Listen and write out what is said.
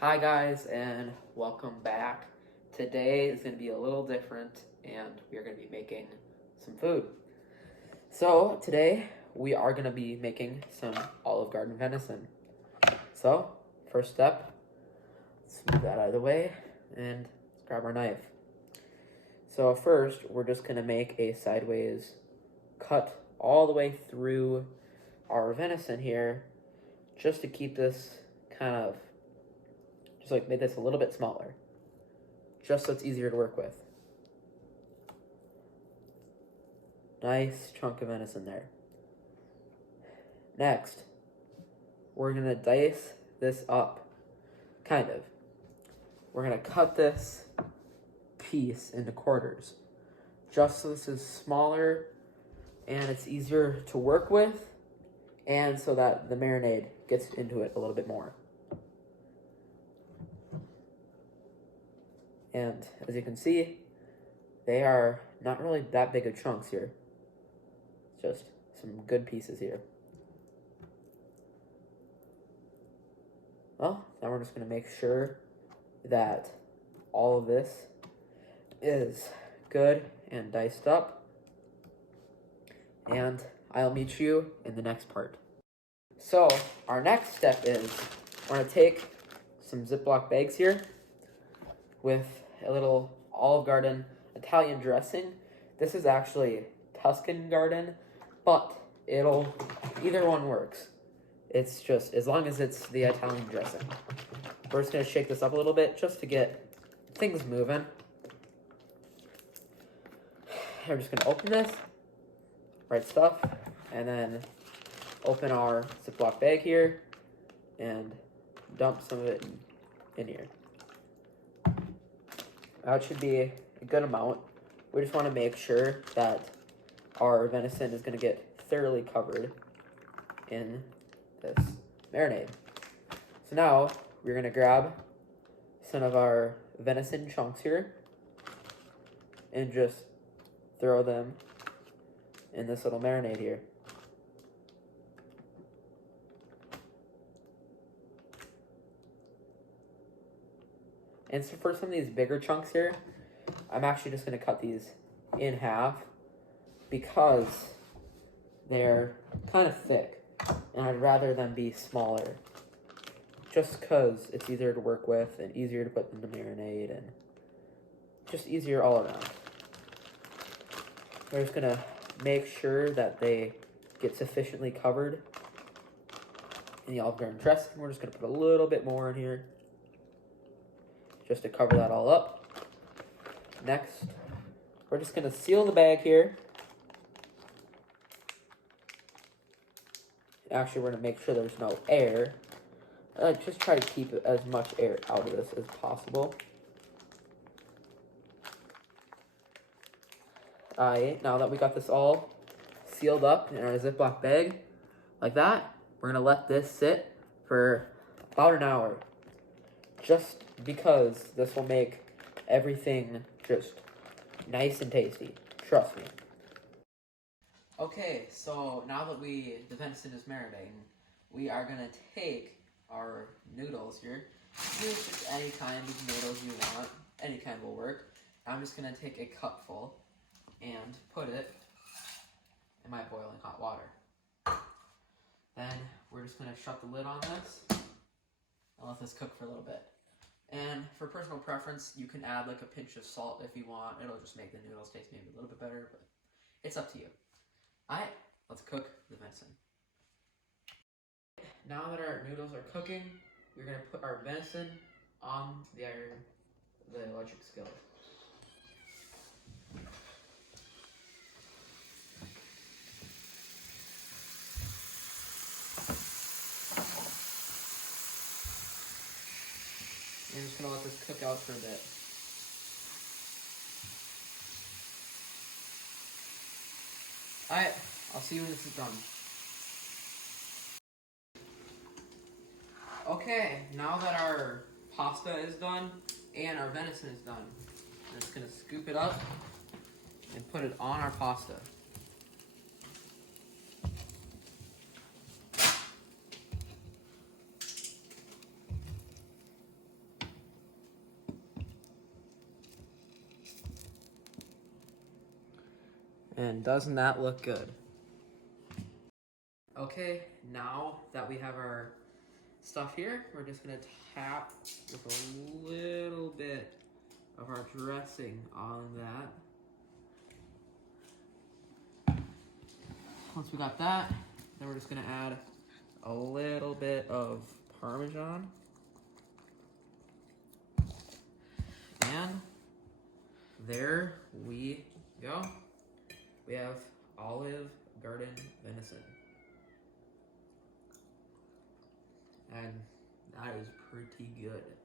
Hi guys, and welcome back. Today is going to be a little different, and we are going to be making some food. So today we are going to be making some Olive Garden venison. So first step, let's move that out of the way, and let's grab our knife. So first, we're just going to make a sideways cut all the way through our venison here, just to keep this kind of like make this a little bit smaller, just so it's easier to work with. Nice chunk of venison there. Next, we're gonna dice this up, kind of. We're gonna cut this piece into quarters, just so this is smaller and it's easier to work with, and so that the marinade gets into it a little bit more. And as you can see, they are not really that big of chunks here. It's just some good pieces here. Well, now we're just going to make sure that all of this is good and diced up. And I'll meet you in the next part. So our next step is we're going to take some Ziploc bags here with a little Olive Garden Italian dressing. This is actually Tuscan Garden, but either one works. It's just, as long as it's the Italian dressing. We're just gonna shake this up a little bit just to get things moving. We're just gonna open this, right stuff, and then open our Ziploc bag here and dump some of it in here. That should be a good amount. We just want to make sure that our venison is going to get thoroughly covered in this marinade. So now we're going to grab some of our venison chunks here and just throw them in this little marinade here. And so for some of these bigger chunks here, I'm actually just going to cut these in half because they're kind of thick, and I'd rather them be smaller, just because it's easier to work with and easier to put in the marinade and just easier all around. We're just going to make sure that they get sufficiently covered in the Olive Garden dressing. We're just going to put a little bit more in here, just to cover that all up. Next, we're just going to seal the bag here. Actually, we're going to make sure there's no air. Just try to keep as much air out of this as possible. Alright, now that we got this all sealed up in our Ziploc bag, like that, we're going to let this sit for about an hour. Just because this will make everything just nice and tasty. Trust me. Okay, so now that the venison is marinating, we are going to take our noodles here. Use just any kind of noodles you want. Any kind will work. I'm just going to take a cupful and put it in my boiling hot water. Then we're just going to shut the lid on this and let this cook for a little bit. And for personal preference, you can add like a pinch of salt if you want. It'll just make the noodles taste maybe a little bit better, but it's up to you. Alright, let's cook the venison. Now that our noodles are cooking, we're going to put our venison on the electric skillet. I'm just going to let this cook out for a bit. Alright, I'll see you when this is done. Okay, now that our pasta is done and our venison is done, I'm just going to scoop it up and put it on our pasta. And doesn't that look good? Okay, now that we have our stuff here, we're just gonna tap with a little bit of our dressing on that. Once we got that, then we're just gonna add a little bit of Parmesan. And there we go. We have Olive Garden venison. And that is pretty good.